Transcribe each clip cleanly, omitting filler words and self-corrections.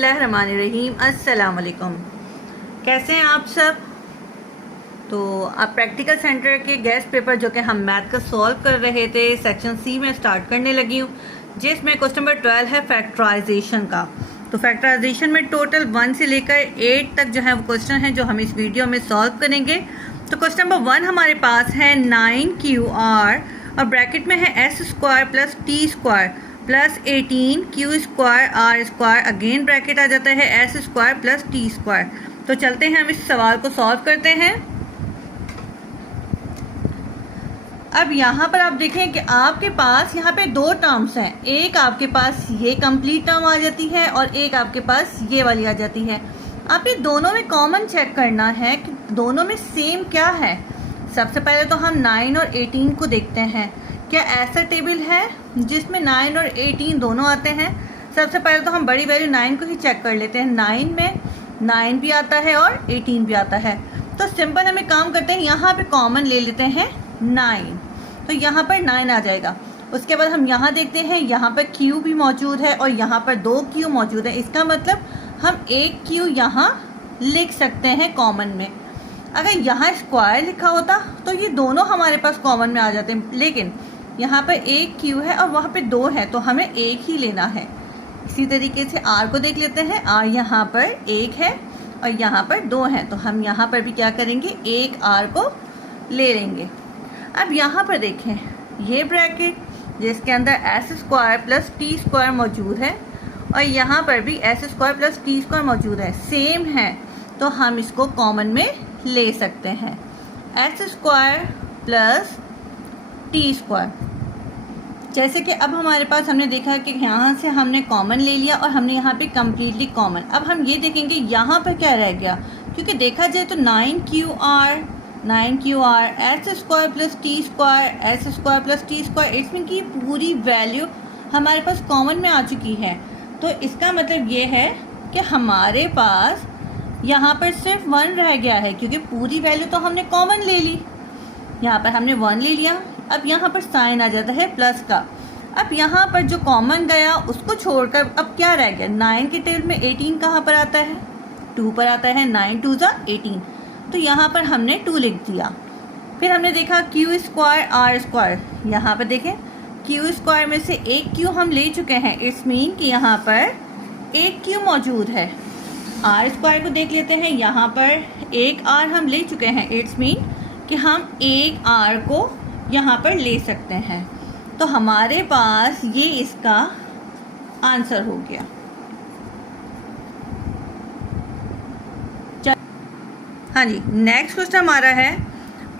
बिस्मिल्लाहिर्रहमानिर्रहीम। अस्सलाम वालेकुम। कैसे हैं आप सब? तो अब प्रैक्टिकल सेंटर के गेस्ट पेपर जो कि हम मैथ का सॉल्व कर रहे थे, सेक्शन सी में स्टार्ट करने लगी हूँ, जिसमें क्वेश्चन नंबर 12 है फैक्टराइजेशन का। तो फैक्टराइजेशन में टोटल 1 से लेकर 8 तक जो है वो क्वेश्चन है जो हम इस वीडियो में सॉल्व करेंगे। तो क्वेश्चन नंबर 1 हमारे पास है 9QR और ब्रैकेट में है s² plus t² plus 18 q² r², again bracket आ जाता है s² प्लस t²। तो चलते हैं हम इस सवाल को सॉल्व करते हैं। अब यहाँ पर आप देखें कि आपके पास यहाँ पे दो टर्म्स हैं, एक आपके पास ये कंप्लीट टर्म आ जाती है और एक आपके पास ये वाली आ जाती है। आप ये दोनों में कॉमन चेक करना है कि दोनों में सेम क्या है। सबसे पहले तो हम 9 और 18 को देखते हैं, क्या ऐसा टेबल है जिसमें 9 और 18 दोनों आते हैं। सबसे पहले तो हम बड़ी वैल्यू 9 को ही चेक कर लेते हैं। 9 में 9 भी आता है और 18 भी आता है। तो सिंपल हमें काम करते हैं, यहाँ पे कॉमन ले लेते हैं 9, तो यहाँ पर 9 आ जाएगा। उसके बाद हम यहाँ देखते हैं, यहाँ पर Q भी मौजूद है और यहाँ पर 2 Q मौजूद है। इसका मतलब हम एक Q यहाँ लिख सकते हैं कॉमन में। अगर यहाँ स्क्वायर लिखा होता तो ये दोनों हमारे पास कॉमन में आ जाते हैं, लेकिन यहाँ पर एक Q है और वहाँ पे 2 है, तो हमें एक ही लेना है। इसी तरीके से R को देख लेते हैं, R यहाँ पर 1 है और यहाँ पर 2 है, तो हम यहाँ पर भी क्या करेंगे, एक R को ले लेंगे। अब यहाँ पर देखें, ये ब्रैकेट जिसके अंदर s² प्लस t² मौजूद है और यहाँ पर भी s² प्लस t² मौजूद है, सेम है, तो हम इसको कॉमन में ले सकते हैं। s² प्लस t², जैसे कि अब हमारे पास हमने देखा कि यहाँ से हमने कॉमन ले लिया और हमने यहाँ पे कम्प्लीटली कॉमन। अब हम ये देखेंगे यहाँ पर क्या रह गया, क्योंकि देखा जाए तो 9QR s² plus t², it's mean की पूरी वैल्यू हमारे पास कॉमन में आ चुकी है। तो इसका मतलब ये है कि हमारे पास यहाँ पर सिर्फ 1 रह गया है, क्योंकि पूरी वैल्यू तो हमने कॉमन ले ली। यहाँ पर हमने 1 ले लिया। अब यहाँ पर साइन आ जाता है प्लस का। अब यहाँ पर जो कॉमन गया उसको छोड़कर अब क्या रह गया, 9 के टेबल में 18 कहाँ पर आता है, 2 पर आता है। 9 2 = 18, तो यहाँ पर हमने 2 लिख दिया। फिर हमने देखा q² r², यहाँ पर देखें q² में से एक q हम ले चुके हैं, इट्स मीन कि यहाँ पर एक q मौजूद है। r² को देख लेते हैं, यहाँ पर एक r हम ले चुके हैं, इट्स मीन कि हम एक r को यहाँ पर ले सकते हैं। तो हमारे पास ये इसका आंसर हो गया। हाँ जी, नेक्स्ट क्वेश्चन हमारा है,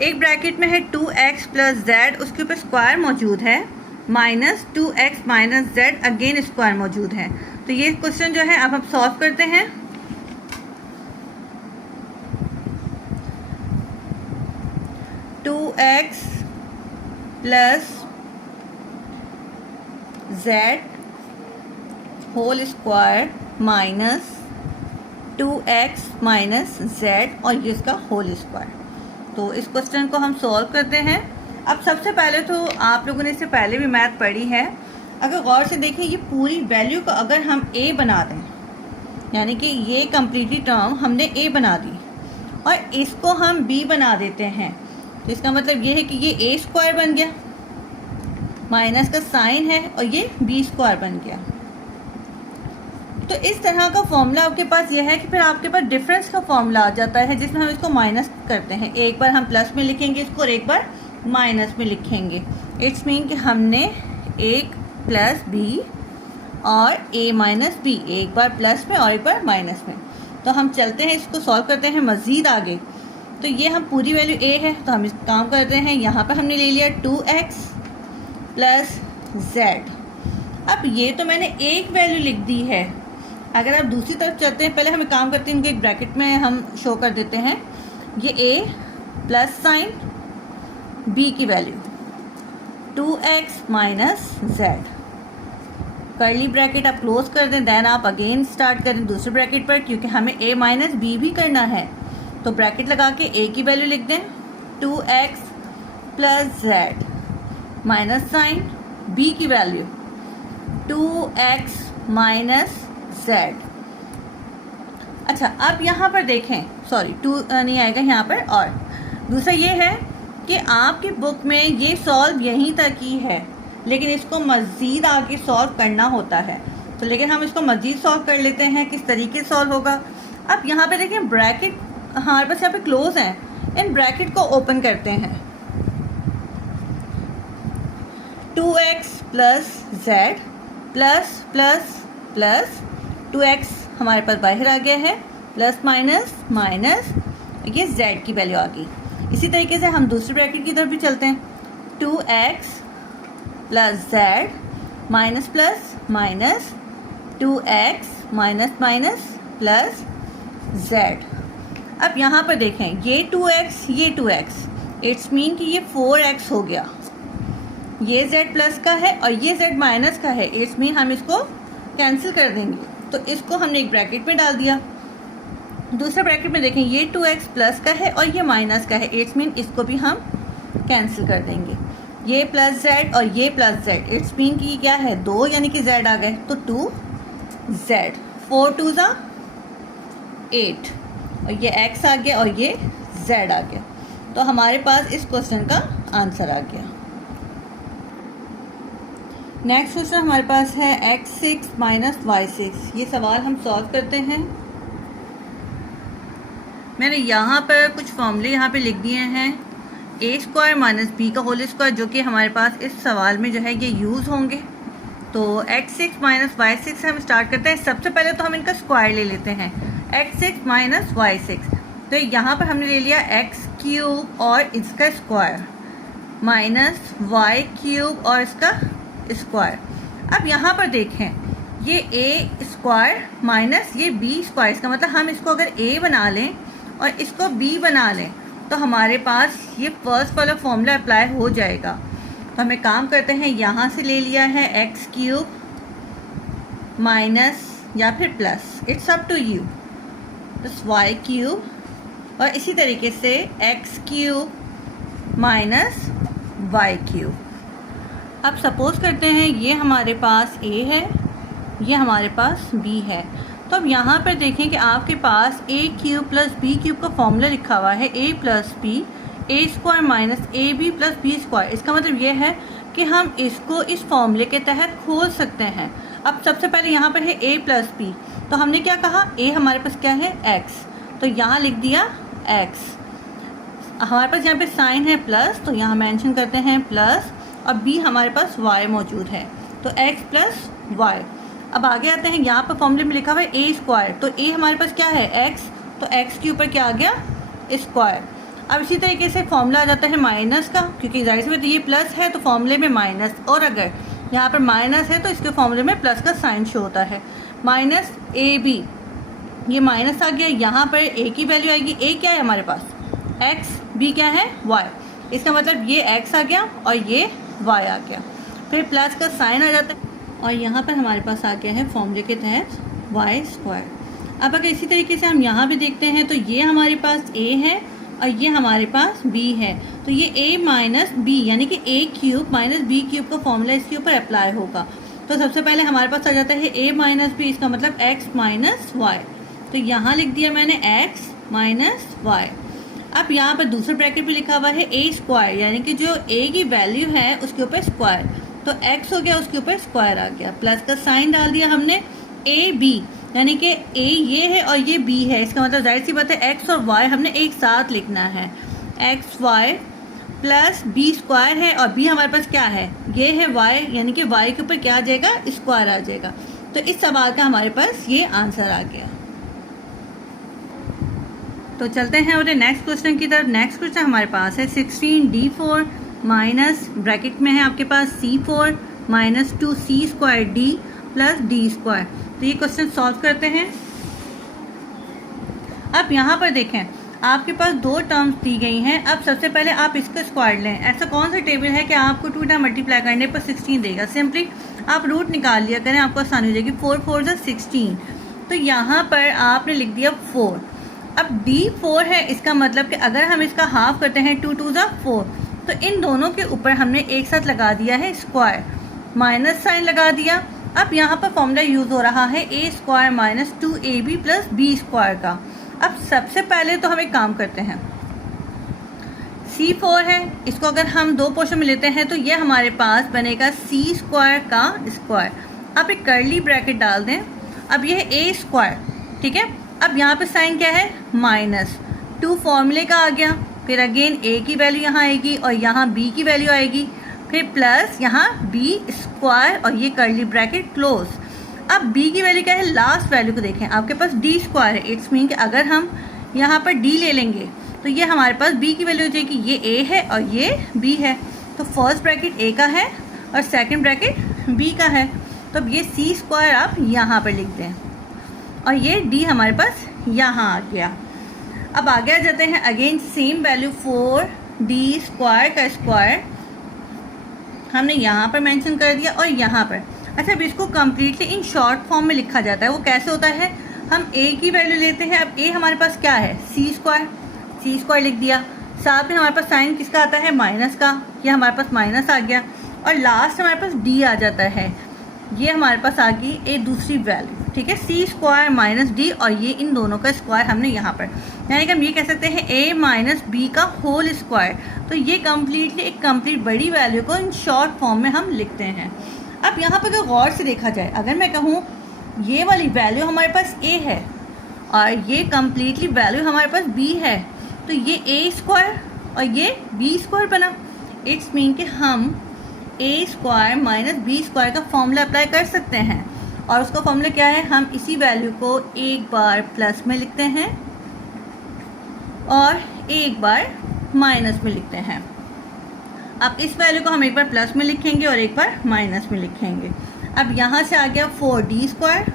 एक ब्रैकेट में है 2x प्लस z, उसके ऊपर स्क्वायर मौजूद है, minus 2x minus z, again square मौजूद है। तो ये क्वेश्चन जो है अब हम सॉल्व करते हैं। x plus z whole square minus 2x minus z और ये इसका होल स्क्वायर। तो इस क्वेश्चन को हम सॉल्व करते हैं। अब सबसे पहले तो आप लोगों ने इससे पहले भी मैथ पढ़ी है, अगर गौर से देखें ये पूरी वैल्यू को अगर हम a बना दें, यानी कि ये कम्प्लीटली टर्म हमने a बना दी और इसको हम b बना देते हैं, तो इसका मतलब ये है कि ये a² बन गया, माइनस का साइन है और ये b² बन गया। तो इस तरह का फॉर्मूला आपके पास ये है कि फिर आपके पास डिफरेंस का फॉर्मूला आ जाता है, जिसमें हम इसको माइनस करते हैं। एक बार हम प्लस में लिखेंगे इसको और एक बार माइनस में लिखेंगे। इट्स मीन कि हमने एक प्लस b और a माइनस b, एक बार प्लस में और एक बार माइनस में। तो हम चलते हैं, इसको सॉल्व करते हैं मज़ीद आगे। तो ये हम पूरी वैल्यू a है, तो हम इस काम करते हैं, यहाँ पर हमने ले लिया 2x प्लस z। अब ये तो मैंने एक वैल्यू लिख दी है। अगर आप दूसरी तरफ चलते हैं, पहले हमें काम करते हैं, इनके एक ब्रैकेट में हम शो कर देते हैं, ये a प्लस साइन b की value 2x minus z, curly bracket आप क्लोज कर दें, देन आप अगेन स्टार्ट करें दूसरे ब्रैकेट पर, क्योंकि हमें a माइनस b भी करना है। तो ब्रैकेट लगा के a की वैल्यू लिख दें 2x plus z minus sine b की वैल्यू 2x माइनस z। अच्छा, अब यहाँ पर देखें, सॉरी 2 नहीं आएगा यहाँ पर। और दूसरा ये है कि आपकी बुक में ये सॉल्व यहीं तक ही है, लेकिन इसको मज़ीद आगे सॉल्व करना होता है। तो लेकिन हम इसको मज़ीद सॉल्व कर लेते हैं। किस तरीके से सॉल्व होगा? अब यहाँ पे देखें ब्रैकेट हमारे पास यहाँ पे क्लोज है, इन ब्रैकेट को ओपन करते हैं। 2x plus Z plus plus plus 2x हमारे पास बाहर आ गया है, प्लस माइनस माइनस ये z की वैल्यू आ गई। इसी तरीके से हम दूसरे ब्रैकेट की तरफ भी चलते हैं। 2x plus z minus plus minus 2x minus minus plus z। अब यहाँ पर देखें ये 2x, इट्स मीन कि ये 4x हो गया। ये z प्लस का है और ये z माइनस का है, इट्स मीन हम इसको कैंसिल कर देंगे। तो इसको हमने एक ब्रैकेट में डाल दिया। दूसरे ब्रैकेट में देखें ये 2x प्लस का है और ये माइनस का है, इट्स मीन इसको भी हम कैंसिल कर देंगे। ये प्लस z और ये प्लस z, इट्स मीन कि क्या है 2 यानी कि z आ गए, तो 2z। 4 2 ज़ा 8 और ये x आ गया और ये z आ गया। तो हमारे पास इस क्वेश्चन का आंसर आ गया। नेक्स्ट क्वेश्चन हमारे पास है x6 माइनस y6। ये सवाल हम सॉल्व करते हैं। मैंने यहाँ पर कुछ फॉर्मूले यहाँ पे लिख दिए हैं, a स्क्वायर माइनस बी का होल स्क्वायर, जो कि हमारे पास इस सवाल में जो है ये यूज़ होंगे। तो x6 माइनस y6 से हम स्टार्ट करते हैं। सबसे पहले तो हम इनका स्क्वायर ले लेते हैं, x6 माइनस y6। तो यहाँ पर हमने ले लिया x क्यूब और इसका स्क्वायर माइनस y क्यूब और इसका स्क्वायर। अब यहाँ पर देखें ये a स्क्वायर माइनस ये b स्क्वायर, इसका मतलब हम इसको अगर a बना लें और इसको b बना लें तो हमारे पास ये फर्स्ट वाला फॉर्मूला अप्लाई हो जाएगा। तो हमें काम करते हैं, यहाँ से ले लिया है x क्यूब माइनस या फिर plus, it's up to you, plus y cube और इसी तरीके से x cube minus y cube. अब सपोज करते हैं ये हमारे पास a है, ये हमारे पास b है। तो अब यहाँ पर देखें कि आपके पास a cube plus b cube का फॉर्मूला लिखा हुआ है, a plus b a square minus A B plus B square. इसका मतलब ये है कि हम इसको इस फॉर्मूले के तहत खोल सकते हैं। अब सबसे पहले यहाँ पर है a प्लस b, तो हमने क्या कहा a हमारे पास क्या है x, तो यहाँ लिख दिया x। हमारे पास यहाँ पे साइन है प्लस, तो यहाँ मेंशन करते हैं प्लस, और b हमारे पास y मौजूद है, तो x प्लस y। अब आगे आते हैं, यहाँ पर फॉर्मूले में लिखा हुआ है a स्क्वायर, तो a हमारे पास क्या है x, तो x के ऊपर क्या आ गया स्क्वायर। अब इसी तरीके से फॉर्मूला आ जाता है माइनस का, क्योंकि जाहिर सी बात ये प्लस है तो फॉर्मूले में माइनस, और अगर यहाँ पर माइनस है तो इसके फॉर्मूले में प्लस का साइन शो होता है। माइनस ए बी, ये माइनस आ गया, यहाँ पर a की वैल्यू आएगी, a क्या है हमारे पास x, b क्या है y, इसका मतलब ये x आ गया और ये y आ गया, फिर प्लस का साइन आ जाता है और यहाँ पर हमारे पास आ गया है फॉर्मूले के तहत y स्क्वायर। अब अगर इसी तरीके से हम यहाँ भी देखते हैं तो ये हमारे पास a है और ये हमारे पास b है, तो ये a माइनस बी यानी कि a cube minus b cube का फॉर्मूला इसके ऊपर अप्लाई होगा। तो सबसे पहले हमारे पास आ जाता है a माइनस बी, इसका मतलब x माइनस वाई, तो यहाँ लिख दिया मैंने x माइनस वाई। अब यहाँ पर दूसरे ब्रैकेट में लिखा हुआ है a स्क्वायर, यानी कि जो a की वैल्यू है उसके ऊपर स्क्वायर, तो x हो गया उसके ऊपर स्क्वायर आ गया, प्लस का साइन डाल दिया हमने a b, यानी कि a ये है और ये b है, इसका मतलब जाहिर सी बात है x और y हमने एक साथ लिखना है, x y plus b square है और b हमारे पास क्या है ये है y, यानी कि y के ऊपर क्या आ जाएगा स्क्वायर आ जाएगा। तो इस सवाल का हमारे पास ये आंसर आ गया। तो चलते हैं और नेक्स्ट क्वेश्चन की तरफ। नेक्स्ट क्वेश्चन हमारे पास है 16d4 माइनस ब्रैकेट में है आपके पास c4 minus 2c square d plus d square. तो ये क्वेश्चन सॉल्व करते हैं। अब यहाँ पर देखें आपके पास दो टर्म्स दी गई हैं। अब सबसे पहले आप इसका स्क्वायर लें। ऐसा कौन सा टेबल है कि आपको 2 टाइम मल्टीप्लाई करने पर 16 देगा, सिंपली आप रूट निकाल लिया करें, आपको आसानी हो जाएगी। 4 4 जा 16, तो यहाँ पर आपने लिख दिया 4। अब d4 है, इसका मतलब कि अगर हम इसका हाफ करते हैं 2 2 जा 4, तो इन दोनों के ऊपर हमने एक साथ लगा दिया है स्क्वायर, माइनस साइन लगा दिया अब यहाँ पर फॉर्मूला यूज़ हो रहा है A square minus 2ab plus B square का। अब सबसे पहले तो हम एक काम करते हैं, C4 है, इसको अगर हम दो पोर्शन में लेते हैं तो ये हमारे पास बनेगा सी स्क्वायर का स्क्वायर। अब एक कर्ली ब्रैकेट डाल दें। अब ये है ए स्क्वायर, ठीक है। अब यहाँ पे साइन क्या है, माइनस 2 फॉर्मूले का आ गया, फिर अगेन ए की वैल्यू यहाँ आएगी और यहाँ बी की वैल्यू आएगी, फिर प्लस यहाँ बी स्क्वायर और ये कर्ली ब्रैकेट क्लोज। अब बी की वैल्यू क्या है, लास्ट वैल्यू को देखें, आपके पास डी स्क्वायर है, इट्स मीन कि अगर हम यहाँ पर डी ले लेंगे तो ये हमारे पास बी की वैल्यू हो जाएगी, ये ए है और ये बी है, तो फर्स्ट ब्रैकेट ए का है और सेकंड ब्रैकेट बी का है। तो अब ये सी स्क्वायर आप यहाँ पर लिख दें और ये डी हमारे पास यहाँ आ गया। अब आगे आ जाते हैं, again same value 4d square का स्क्वायर हमने यहाँ पर मेंशन कर दिया और यहाँ पर। अच्छा, अब इसको कम्प्लीटली इन शॉर्ट फॉर्म में लिखा जाता है। वो कैसे होता है, हम a की वैल्यू लेते हैं। अब a हमारे पास क्या है, सी स्क्वायर लिख दिया, साथ में हमारे पास साइन किसका आता है, माइनस का, ये हमारे पास माइनस आ गया और लास्ट हमारे पास d आ जाता है, ये हमारे पास आ गई ए दूसरी वैल्यू, ठीक है, सी स्क्वायर माइनस डी और ये इन दोनों का स्क्वायर हमने यहाँ पर, यानी कि हम ये कह सकते हैं ए माइनस बी का होल स्क्वायर। तो ये कम्प्लीटली एक कंप्लीट बड़ी वैल्यू को इन शॉर्ट फॉर्म में हम लिखते हैं। अब यहाँ पर अगर गौर से देखा जाए, अगर मैं कहूँ ये वाली वैल्यू हमारे पास ए है और ये कम्प्लीटली वैल्यू हमारे पास बी है, तो ये ए स्क्वायर और ये बी स्क्वायर बना। इट्स मीन कि हम ए स्क्वायर माइनस बी स्क्वायर का फॉर्मूला अप्लाई कर सकते हैं और उसका फॉर्मूला क्या है, हम इसी वैल्यू को एक बार प्लस में लिखते हैं और एक बार माइनस में लिखते हैं। अब इस वैल्यू को हम एक बार प्लस में लिखेंगे और एक बार माइनस में लिखेंगे। अब यहाँ से आ गया 4d स्क्वायर।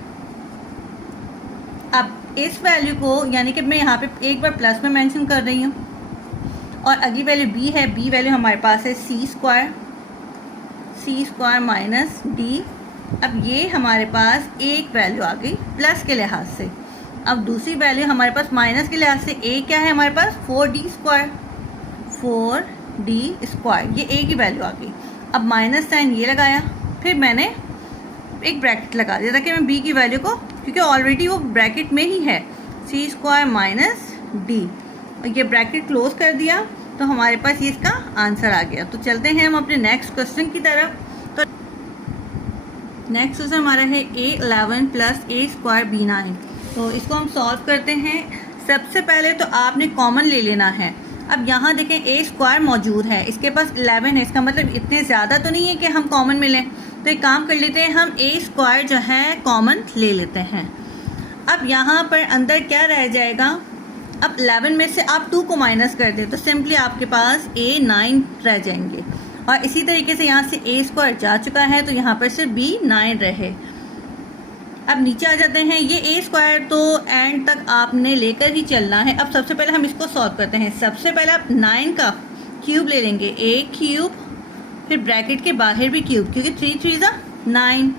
अब इस वैल्यू को, यानी कि मैं यहाँ पे एक बार प्लस में मेंशन कर रही हूँ और अगली वैल्यू b है, b वैल्यू हमारे पास है सी स्क्वायर माइनस डी। अब ये हमारे पास एक वैल्यू आ गई प्लस के लिहाज से। अब दूसरी वैल्यू हमारे पास माइनस के लिहाज से ए क्या है हमारे पास, 4d स्क्वायर, ये ए की वैल्यू आ गई। अब माइनस साइन ये लगाया, फिर मैंने एक ब्रैकेट लगा दिया ताकि मैं बी की वैल्यू को, क्योंकि ऑलरेडी वो ब्रैकेट में ही है, सी स्क्वायर माइनस डी, और ये ब्रैकेट क्लोज कर दिया तो हमारे पास ये इसका आंसर आ गया। तो चलते हैं हम अपने नेक्स्ट क्वेश्चन की तरफ। तो नेक्स्ट क्वेश्चन हमारा है a11 प्लस ए स्क्वायर b9। तो इसको हम सॉल्व करते हैं। सबसे पहले तो आपने कॉमन ले लेना है। अब यहाँ देखें ए स्क्वायर मौजूद है, इसके पास 11 है, इसका मतलब इतने ज़्यादा तो नहीं है कि हम कॉमन में लें। तो एक काम कर लेते हैं, हम ए स्क्वायर जो है कॉमन ले लेते हैं। अब यहाँ पर अंदर क्या रह जाएगा, अब 11 में से आप 2 को माइनस कर दें तो सिंपली आपके पास a9 रह जाएंगे, और इसी तरीके से यहाँ से ए स्क्वायर जा चुका है तो यहाँ पर सिर्फ b9 रहे। अब नीचे आ जाते हैं, ये ए स्क्वायर तो एंड तक आपने लेकर ही चलना है। अब सबसे पहले हम इसको सॉल्व करते हैं। सबसे पहले आप 9 का क्यूब ले लेंगे, ए क्यूब, फिर ब्रैकेट के बाहर भी क्यूब, क्योंकि 3 3 9।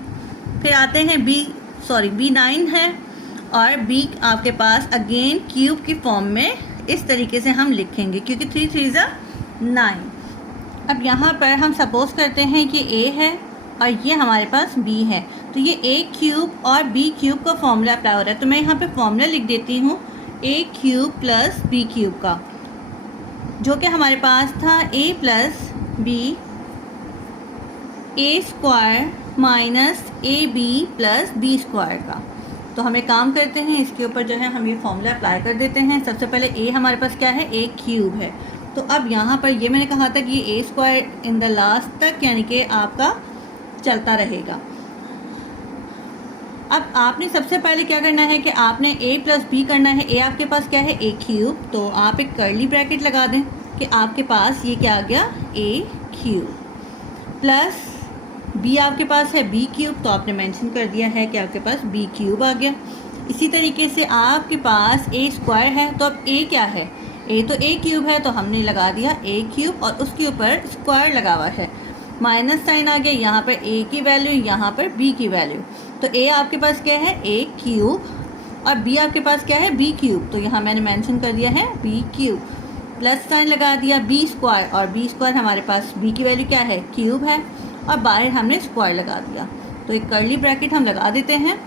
फिर आते हैं b9 है और b आपके पास अगेन क्यूब की फॉर्म में इस तरीके से हम लिखेंगे, क्योंकि 3 3 9। अब यहाँ पर हम सपोज करते हैं कि a है और ये हमारे पास b है, तो ये a क्यूब और b क्यूब का फॉर्मूला अप्लाई हो रहा है। तो मैं यहाँ पे फॉर्मूला लिख देती हूँ a cube plus b cube का, जो कि हमारे पास था a plus b a square minus A B plus B square का। तो हम एक काम करते हैं, इसके ऊपर जो है हम ये फॉर्मूला अप्लाई कर देते हैं। सबसे पहले a हमारे पास क्या है, a क्यूब है। तो अब यहाँ पर ये मैंने कहा था कि ये a square in the last तक यानी कि आपका चलता रहेगा। अब आपने सबसे पहले क्या करना है कि आपने a प्लस बी करना है। a आपके पास क्या है, a क्यूब, तो आप एक कर्ली ब्रैकेट लगा दें कि आपके पास ये क्या आ गया, a क्यूब, प्लस b आपके पास है b क्यूब, तो आपने मेंशन कर दिया है कि आपके पास b क्यूब आ गया। इसी तरीके से आपके पास a स्क्वायर है, तो अब a क्या है, a तो a क्यूब है, तो हमने लगा दिया a क्यूब और उसके ऊपर स्क्वायर लगा हुआ है, माइनस साइन आ गया, यहाँ पर a की वैल्यू, यहाँ पर b की वैल्यू। तो a आपके पास क्या है, a क्यूब, और b आपके पास क्या है, b क्यूब, तो यहाँ मैंने मेंशन कर दिया है b क्यूब, प्लस साइन लगा दिया b स्क्वायर, और b स्क्वायर हमारे पास b की वैल्यू क्या है, क्यूब है, और बाहर हमने स्क्वायर लगा दिया। तो एक कर्ली ब्रैकेट हम लगा देते हैं,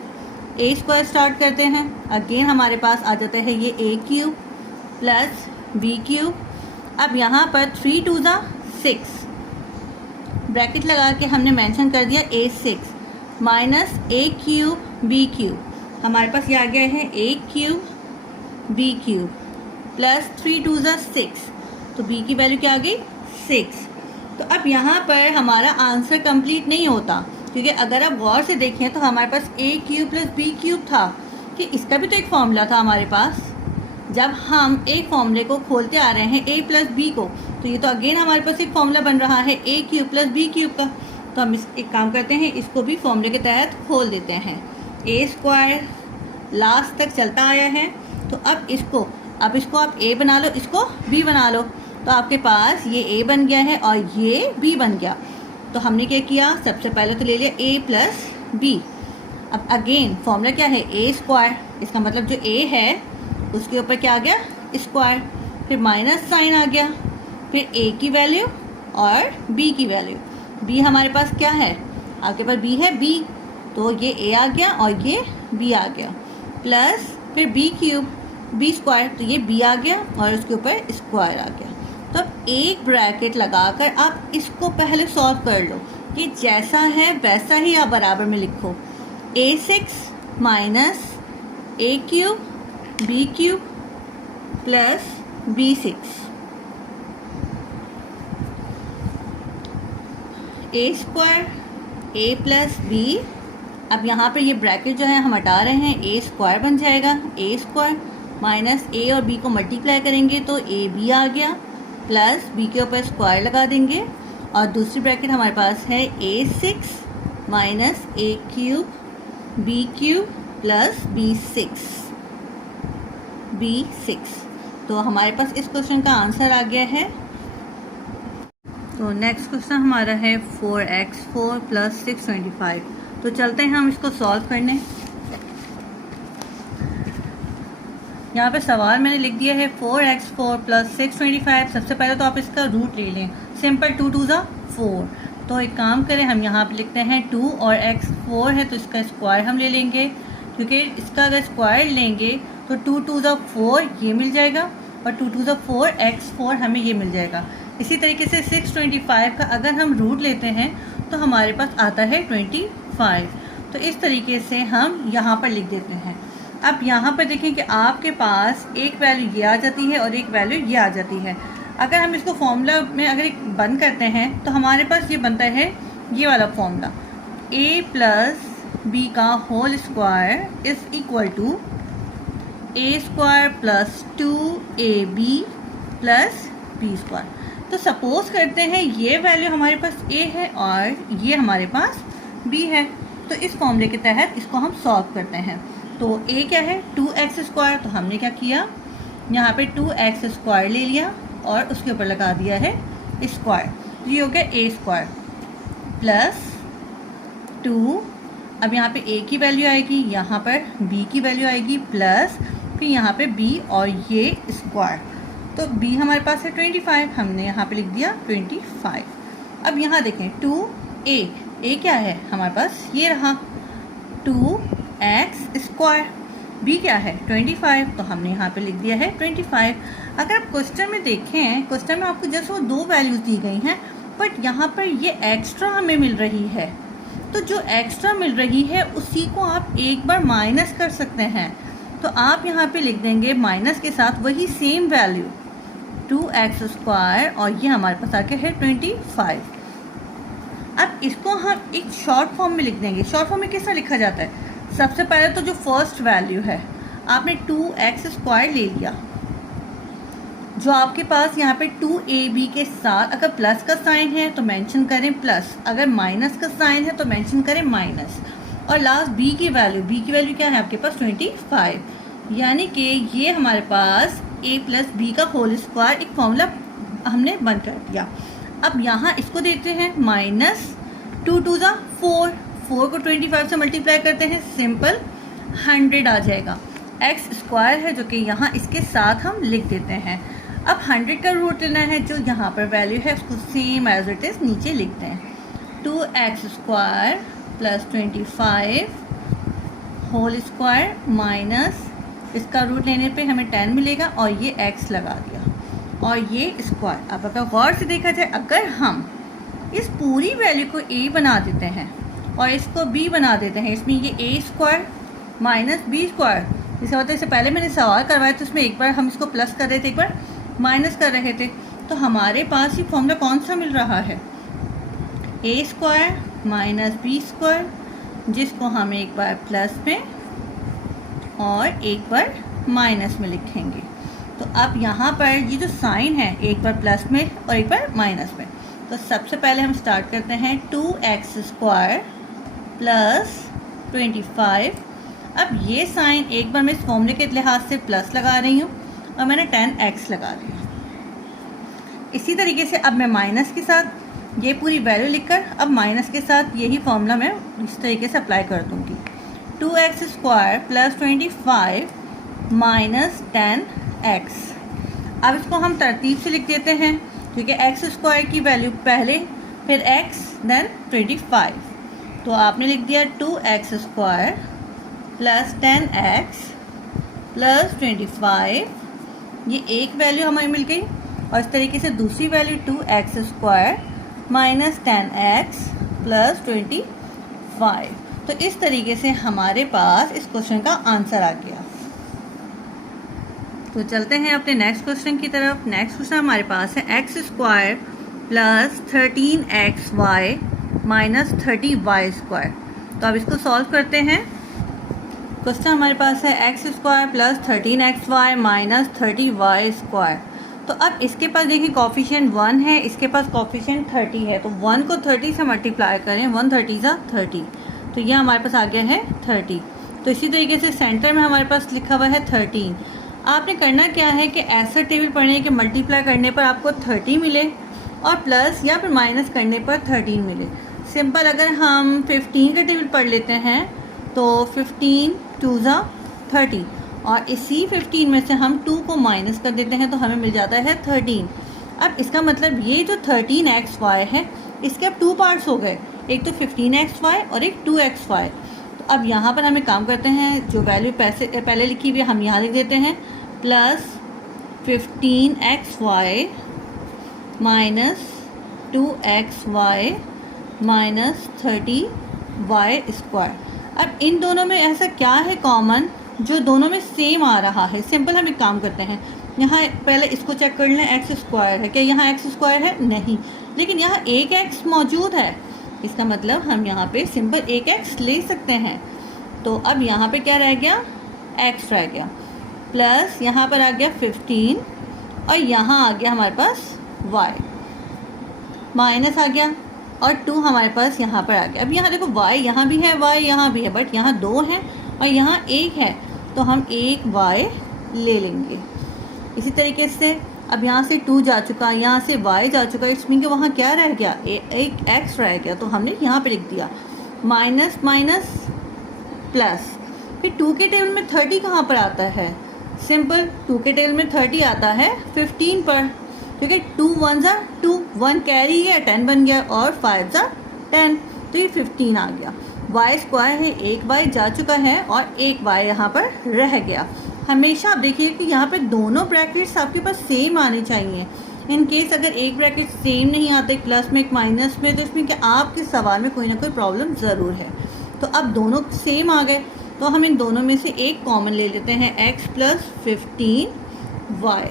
ए स्क्वायर स्टार्ट करते हैं, अगेन हमारे पास आ जाता है ये ए क्यूब प्लस बी क्यूब। अब यहाँ पर 3 2 6 ब्रैकेट लगा के हमने मेंशन कर दिया A6 minus A cube B cube. हमारे पास ये आ गया है ए क्यूब बी क्यूब प्लस 3 2 6, तो बी की वैल्यू क्या आ गई 6। तो अब यहाँ पर हमारा आंसर कंप्लीट नहीं होता, क्योंकि अगर आप गौर से देखें तो हमारे पास ए क्यूब प्लस बी क्यूब था, कि इसका भी तो एक फॉर्मूला था हमारे पास। जब हम एक फॉर्मूले को खोलते आ रहे हैं ए प्लस बी को, तो ये तो अगेन हमारे पास एक फॉर्मूला बन रहा है ए क्यूब प्लस बी क्यूब का। तो हम एक काम करते हैं, इसको भी फॉर्मूले के तहत खोल देते हैं। ए स्क्वायर लास्ट तक चलता आया है, तो अब इसको आप ए बना लो, इसको बी बना लो, तो आपके पास ये ए बन गया है और ये बी बन गया। तो हमने क्या किया, सबसे पहले तो ले लिया ए प्लस बी। अब अगेन फॉर्मूला क्या है ए स्क्वायर, इसका मतलब जो ए है उसके ऊपर क्या आ गया स्क्वायर, फिर माइनस साइन आ गया, फिर ए की वैल्यू और बी की वैल्यू। बी हमारे पास क्या है, आपके पास बी है बी, तो ये ए आ गया और ये बी आ गया, प्लस फिर बी क्यूब बी स्क्वायर, तो ये बी आ गया और उसके ऊपर स्क्वायर आ गया। तो अब एक ब्रैकेट लगाकर आप इसको पहले सॉल्व कर लो, कि जैसा है वैसा ही आप बराबर में लिखो। A6 minus A cube B cube plus B6, A square A plus B. अब यहाँ पर ये ब्रैकेट जो है हम हटा रहे हैं, ए स्क्वायर बन जाएगा, ए स्क्वायर माइनस ए और बी को मल्टीप्लाई करेंगे तो ए बी आ गया, प्लस बी के ऊपर स्क्वायर लगा देंगे, और दूसरी ब्रैकेट हमारे पास है A6 minus A cube B cube plus B6। तो हमारे पास इस क्वेश्चन का आंसर आ गया है। तो नेक्स्ट क्वेश्चन हमारा है 4x4 प्लस 625। तो चलते हैं हम इसको सॉल्व करने। यहाँ पे सवाल मैंने लिख दिया है 4x4 प्लस 625। सबसे पहले तो आप इसका रूट ले लें, सिंपल 2 2 4। तो एक काम करें, हम यहाँ पे लिखते हैं 2 और x 4 है तो इसका स्क्वायर हम ले लेंगे, क्योंकि इसका अगर स्क्वायर लेंगे तो 2 2 4 ये मिल जाएगा और 2 2 4 x 4 हमें ये मिल जाएगा। इसी तरीके से 625 का अगर हम रूट लेते हैं तो हमारे पास आता है 25। तो इस तरीके से हम यहाँ पर लिख देते हैं। अब यहाँ पर देखें कि आपके पास एक वैल्यू ये आ जाती है और एक वैल्यू ये आ जाती है। अगर हम इसको फॉर्मूला में अगर एक बंद करते हैं तो हमारे पास ये बनता है ये वाला फॉर्मूला, a प्लस बी का whole square is equal to a square plus 2ab plus B square. तो सपोज करते हैं ये वैल्यू हमारे पास a है और ये हमारे पास b है, तो इस फॉर्मूले के तहत इसको हम सॉल्व करते हैं। तो a क्या है 2x स्क्वायर, तो हमने क्या किया यहाँ पे 2x स्क्वायर ले लिया और उसके ऊपर लगा दिया है स्क्वायर, तो ये हो गया a स्क्वायर प्लस 2। अब यहाँ पे a की वैल्यू आएगी, यहाँ पर b की वैल्यू आएगी, प्लस फिर यहाँ पे b और ये स्क्वायर, तो b हमारे पास है 25, हमने यहाँ पे लिख दिया 25। अब यहाँ देखें 2a क्या है हमारे पास, ये रहा 2x स्क्वायर, b क्या है 25, तो हमने यहाँ पे लिख दिया है 25। अगर आप क्वेश्चन में देखें, क्वेश्चन में आपको जैसे वो दो वैल्यूज दी गई हैं, बट यहाँ पर ये एक्स्ट्रा हमें मिल रही है, तो जो एक्स्ट्रा मिल रही है उसी को आप एक बार माइनस कर सकते हैं। तो आप यहाँ पे लिख देंगे माइनस के साथ वही सेम वैल्यू 2x स्क्वायर और ये हमारे पास आके है 25। अब इसको हम एक शॉर्ट फॉर्म में लिख देंगे। शॉर्ट फॉर्म में किस तरह लिखा जाता है, सबसे पहले तो जो फर्स्ट वैल्यू है आपने 2x स्क्वायर ले लिया, जो आपके पास यहाँ पे 2ab के साथ अगर प्लस का साइन है तो मेंशन करें प्लस, अगर माइनस का साइन है तो मेंशन करें माइनस, और लास्ट b की वैल्यू क्या है आपके पास 25, यानी कि ये हमारे पास a प्लस बी का होल स्क्वायर एक फॉर्मूला हमने बंद कर दिया। अब यहाँ इसको देते हैं माइनस 2 2 4, 4 को 25 से मल्टीप्लाई करते हैं, सिंपल 100 आ जाएगा। x स्क्वायर है जो कि यहाँ इसके साथ हम लिख देते हैं। अब 100 का रूट लेना है, जो यहाँ पर वैल्यू है उसको सेम एज इट इज़ नीचे लिखते हैं, 2x square plus 25 whole square minus इसका रूट लेने पे हमें 10 मिलेगा और ये x लगा दिया और ये स्क्वायर। अब अगर गौर से देखा जाए, अगर हम इस पूरी वैल्यू को a बना देते हैं और इसको b बना देते हैं, इसमें ये a square minus b square, इसका मतलब इससे पहले मैंने सवाल करवाया तो उसमें एक बार हम इसको प्लस कर रहे थे, एक बार माइनस कर रहे थे, तो हमारे पास ये फॉर्मूला कौन सा मिल रहा है, a square minus b square, जिसको हम एक बार प्लस में और एक बार माइनस में लिखेंगे। तो अब यहाँ पर ये जो साइन है, एक बार प्लस में और एक बार माइनस में, तो सबसे पहले हम स्टार्ट करते हैं 2x स्क्वायर प्लस 25। अब ये साइन एक बार मैं इस फॉर्मूले के लिहाज से प्लस लगा रही हूँ और मैंने 10x लगा रही हूँ। इसी तरीके से अब मैं माइनस के साथ ये पूरी वैल्यू लिखकर अब माइनस के साथ यही फॉर्मूला मैं इस तरीके से अप्लाई कर दूँगी। 2x square plus 25 minus 10x। अब इसको हम तरतीब से लिख देते हैं क्योंकि x स्क्वायर की वैल्यू पहले, फिर x देन 25। तो आपने लिख दिया 2x square plus 10x plus 25, ये एक वैल्यू हमें मिल गई, और इस तरीके से दूसरी value 2x square minus 10x plus 25। तो इस तरीके से हमारे पास इस क्वेश्चन का आंसर आ गया। तो चलते हैं अपने नेक्स्ट क्वेश्चन की तरफ। नेक्स्ट क्वेश्चन हमारे पास है x square plus 13xy minus 30y square. तो अब इसको सॉल्व करते हैं। क्वेश्चन हमारे पास है x square plus 13xy minus 30y square. तो अब इसके पास देखिए कॉफिशिएंट 1 है, इसके पास कॉफिशिएंट 30 है, तो 1 को 30 से मल्टीप्लाई करें, 1 30 30, तो ये हमारे पास आ गया है 30। तो इसी तरीके से सेंटर में हमारे पास लिखा हुआ है 13। आपने करना क्या है कि ऐसा टेबल पढ़ने के मल्टीप्लाई करने पर आपको 30 मिले और प्लस या फिर माइनस करने पर 13 मिले। सिंपल अगर हम 15 का टेबल पढ़ लेते हैं तो 15 2 30, और इसी 15 में से हम 2 को माइनस कर देते हैं तो हमें मिल जाता है 13। अब इसका मतलब ये जो 13xy है इसके अब 2 पार्ट्स हो गए, एक तो 15xy और एक 2xy। तो अब यहाँ पर हमें काम करते हैं, जो वैल्यू पहले लिखी हुई है हम यहाँ लिख देते हैं, plus 15xy minus 2xy minus 30y square. अब इन दोनों में ऐसा क्या है कॉमन जो दोनों में सेम आ रहा है। सिंपल हम एक काम करते हैं, यहाँ पहले इसको चेक कर लें, एक्स स्क्वायर है क्या, यहाँ एक्स स्क्वायर है नहीं, लेकिन यहाँ एक एक्स मौजूद है, इसका मतलब हम यहाँ पे सिंपल एक एक्स ले सकते हैं। तो अब यहाँ पे क्या रह गया, एक्स रह गया, प्लस यहाँ पर आ गया 15 और यहाँ आ गया हमारे पास y, माइनस आ गया और 2 हमारे पास यहाँ पर आ गया। अब यहाँ देखो y यहाँ भी है, y यहाँ भी है, बट यहाँ 2 है और यहाँ 1 है, तो हम एक y ले लेंगे। इसी तरीके से अब यहाँ से 2 जा चुका, यहाँ से y जा चुका, इट्स मीन कि वहाँ क्या रह गया, एक x रह गया, तो हमने यहाँ पे लिख दिया माइनस माइनस प्लस। फिर 2 के टेबल में 30 कहाँ पर आता है, सिंपल 2 के टेबल में 30 आता है 15 पर, क्योंकि 2 1 ज़ा 2, 1 कैरी है 10 बन गया और 5 ज़ा 10, तो ये 15 आ गया। y स्क्वायर है, एक y जा चुका है और एक y यहाँ पर रह गया। हमेशा आप देखिए कि यहाँ पे दोनों ब्रैकेट्स आपके पास सेम आने चाहिए। इन केस अगर एक ब्रैकेट सेम नहीं आता, एक प्लस में एक माइनस में, तो इसमें कि आपके सवाल में कोई ना कोई प्रॉब्लम ज़रूर है। तो अब दोनों सेम आ गए, तो हम इन दोनों में से एक कॉमन ले लेते हैं, x प्लस 15y,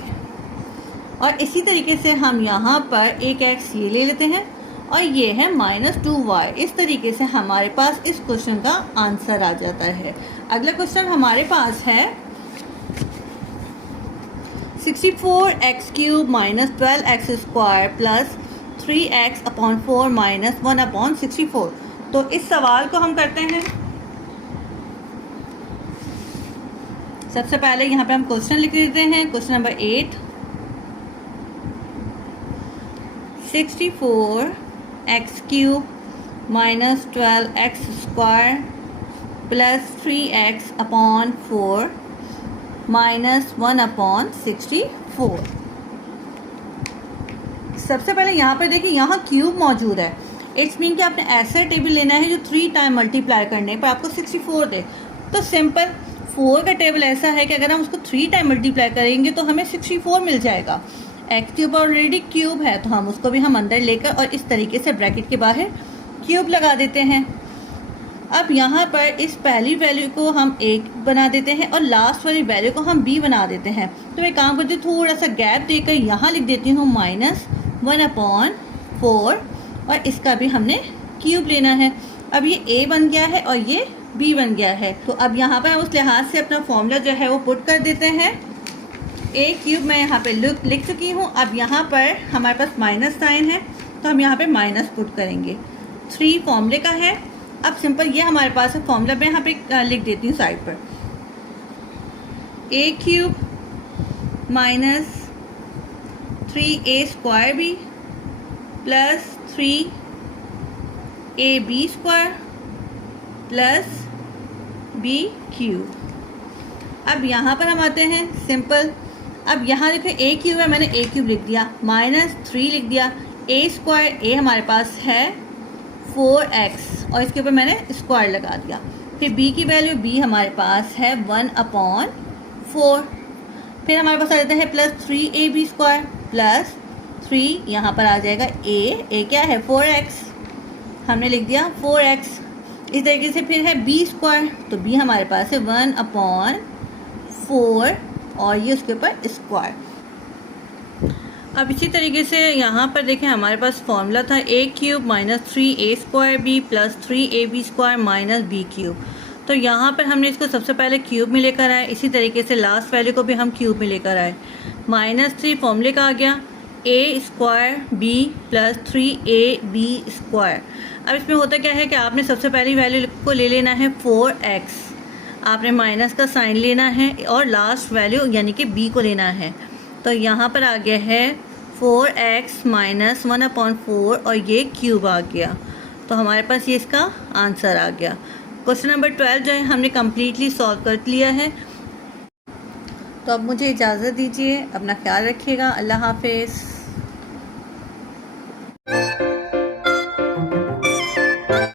और इसी तरीके से हम यहाँ पर एक x ये ले लेते हैं और ये है माइनस 2y। इस तरीके से हमारे पास इस क्वेश्चन का आंसर आ जाता है। अगला क्वेश्चन हमारे पास है 64x cube minus 12x square plus 3x upon 4 minus 1 upon 64। तो इस सवाल को हम करते हैं। सबसे पहले यहाँ पे हम क्वेश्चन लिख देते हैं। Question number 8, 64x cube minus 12x square plus 3x upon 4 minus 1 upon 64। सबसे पहले यहाँ पर देखिए, यहाँ क्यूब मौजूद है इट्स मीन कि आपने ऐसा टेबल लेना है जो 3 टाइम मल्टीप्लाई करने पर आपको 64 दे। तो सिंपल 4 का टेबल ऐसा है कि अगर हम उसको 3 टाइम मल्टीप्लाई करेंगे तो हमें 64 मिल जाएगा। एक्स क्यूब ऑलरेडी क्यूब है तो हम उसको भी हम अंदर लेकर और इस तरीके से ब्रैकेट के बाहर क्यूब लगा देते हैं। अब यहाँ पर इस पहली वैल्यू को हम a बना देते हैं और लास्ट वाली वैल्यू को हम b बना देते हैं। तो मैं काम करती हूँ, थोड़ा सा गैप देकर यहाँ लिख देती हूँ -1/4 और इसका भी हमने क्यूब लेना है। अब ये a बन गया है और ये b बन गया है। तो अब यहाँ पर हम उस लिहाज से अपना फॉर्मूला जो है वो पुट कर देते हैं। a क्यूब मैं यहाँ पे लिख चुकी हूँ। अब यहाँ पर हमारे पास माइनस साइन है तो हम यहाँ पे माइनस पुट करेंगे। 3 फॉर्मूले का है। अब सिंपल ये हमारे पास है फॉर्मूला, मैं यहाँ पे लिख देती हूँ साइड पर। a cube minus 3a² b plus 3ab² plus b cube. अब यहाँ पर हम आते हैं सिंपल। अब यहाँ देखो a क्यूब है, मैंने a क्यूब लिख दिया, -3 लिख दिया, a² हमारे पास है 4x और इसके ऊपर मैंने स्क्वायर लगा दिया। फिर b की वैल्यू b हमारे पास है 1/4। फिर हमारे पास आ जाता है प्लस 3ab² प्लस 3 यहाँ पर आ जाएगा a क्या है 4x, हमने लिख दिया 4x। इस तरीके से फिर है b², तो b हमारे पास है 1/4 और ये उसके ऊपर स्क्वायर। अब इसी तरीके से यहाँ पर देखें हमारे पास फॉर्मूला था a cube minus 3a² b plus 3ab² minus b cube. तो यहाँ पर हमने इसको सबसे पहले क्यूब में लेकर आए, इसी तरीके से लास्ट वैल्यू को भी हम क्यूब में लेकर आए। -3 फॉर्मूले का आ गया, a² b प्लस 3ab²। अब इसमें होता क्या है कि आपने सबसे पहली वैल्यू को ले लेना है 4x, आपने माइनस का साइन लेना है और लास्ट वैल्यू यानी कि b को लेना है। तो यहाँ पर आ गया है 4x माइनस 1/4 और ये क्यूब आ गया। तो हमारे पास ये इसका आंसर आ गया। क्वेश्चन नंबर 12 जो है हमने कम्प्लीटली सॉल्व कर लिया है। तो अब मुझे इजाज़त दीजिए, अपना ख्याल रखिएगा, अल्लाह हाफिज़।